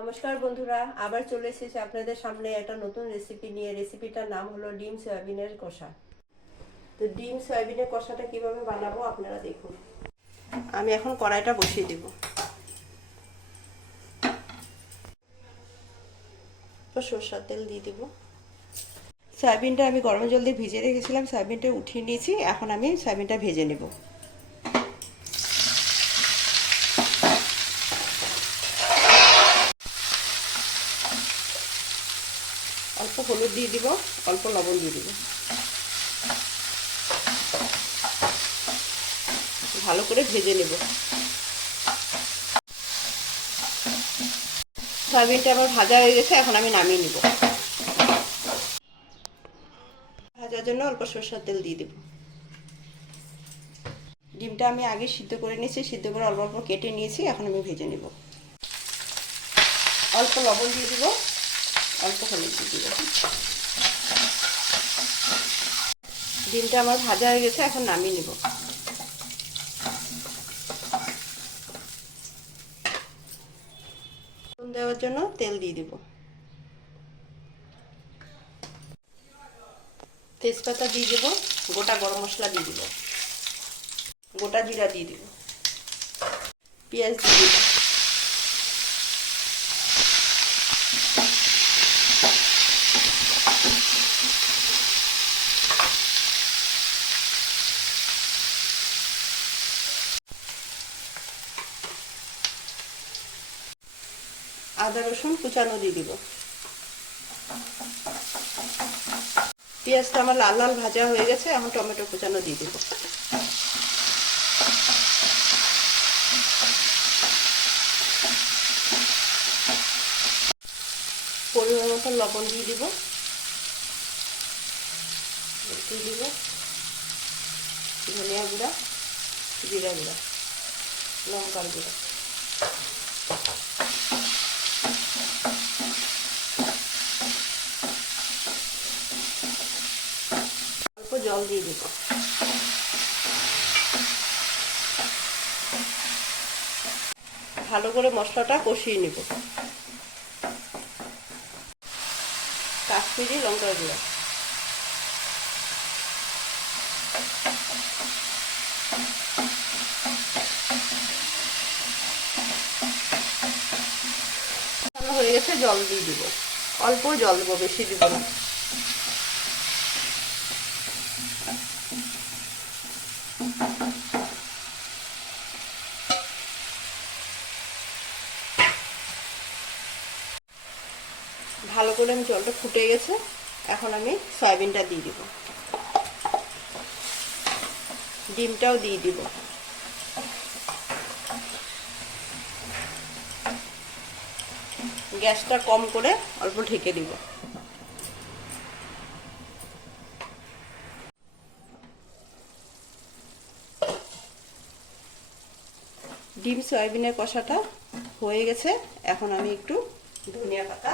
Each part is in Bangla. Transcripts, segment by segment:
নমস্কার বন্ধুরা, আবার চলে এসেছি আপনাদের সামনে একটা নতুন রেসিপি নিয়ে। রেসিপিটার নাম হলো ডিম সয়াবিনের কষা। তো ডিম সয়াবিনের কষাটা কিভাবে বানাবো আপনারা দেখুন। আমি এখন কড়াইটা বসিয়ে দেব। সরষের তেল দিয়ে দেব। সয়াবিনটা আমি গরম জল দিয়ে ভিজিয়ে রেখেছিলাম, সয়াবিনটা উঠিয়ে নিয়েছি। এখন আমি সয়াবিনটা ভেজে নেব। অল্প হলুদ দিয়ে দিব, অল্প লবণ দিয়ে দিব। ভালো করে ভেজে নেব। সয়াবিনটা আমার ভাজা হয়ে গেছে, এখন আমি নামিয়ে নেব। ভাজার জন্য অল্প সরষের তেল দিয়ে দেব। ডিমটা আমি আগে সিদ্ধ করে নিয়েছি, সিদ্ধ করে অল্প অল্প কেটে নিয়েছি। এখন আমি ভেজে নেব। অল্প লবণ দিয়ে দিব, অল্প হলুদ দিয়ে দিব। ডিমটা আমার ভাজা হয়ে গেছে, এখন নামিয়ে নেব। দেওয়ার জন্য তেল দিয়ে দিব। তেজপাতা দিয়ে দেব, গোটা গরম মশলা দিয়ে দিব, গোটা জিরা দিয়ে দিব, পেঁয়াজ দিয়ে দিব। আদা রসুন কুচানো দিয়ে দিব। পেঁয়াজটা আমার লাল লাল ভাজা হয়ে গেছে, এখন টমেটো কুচানো দিয়ে দিব। পরিমাণ মতো লবণ দিয়ে দিব, দিয়ে দিব ধনিয়া গুঁড়া, জিরা গুঁড়া, লঙ্কার গুঁড়া। অল্প জল দিয়ে দিব। ভালো করে মশলাটা কষিয়ে নেব। কাশ্মীরি লঙ্কার গুঁড়া, হয়ে গেছে, জল দিয়ে দিব। অল্প জল দেবো, বেশি দিব না। ভালো করে আমি জলটা ফুটে গেছে, এখন আমি সয়াবিনটা দিয়ে দিব। ডিমটাও দিয়ে দিব। গ্যাসটা কম করে অল্প ঢেকে দিব। ডিম সয়াবিনের কষাটা হয়ে গেছে, এখন আমি একটু ধনিয়া পাতা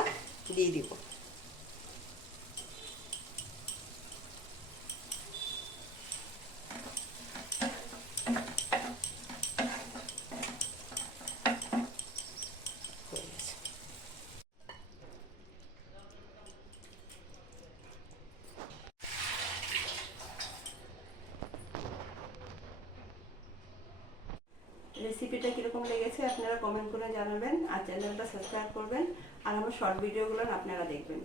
দিয়ে দিব। রেসিপিটা কীরকম লেগেছে আপনারা কমেন্ট করে জানাবেন, আর চ্যানেলটা সাবস্ক্রাইব করবেন, আর আমার শর্ট ভিডিওগুলো আপনারা দেখবেন।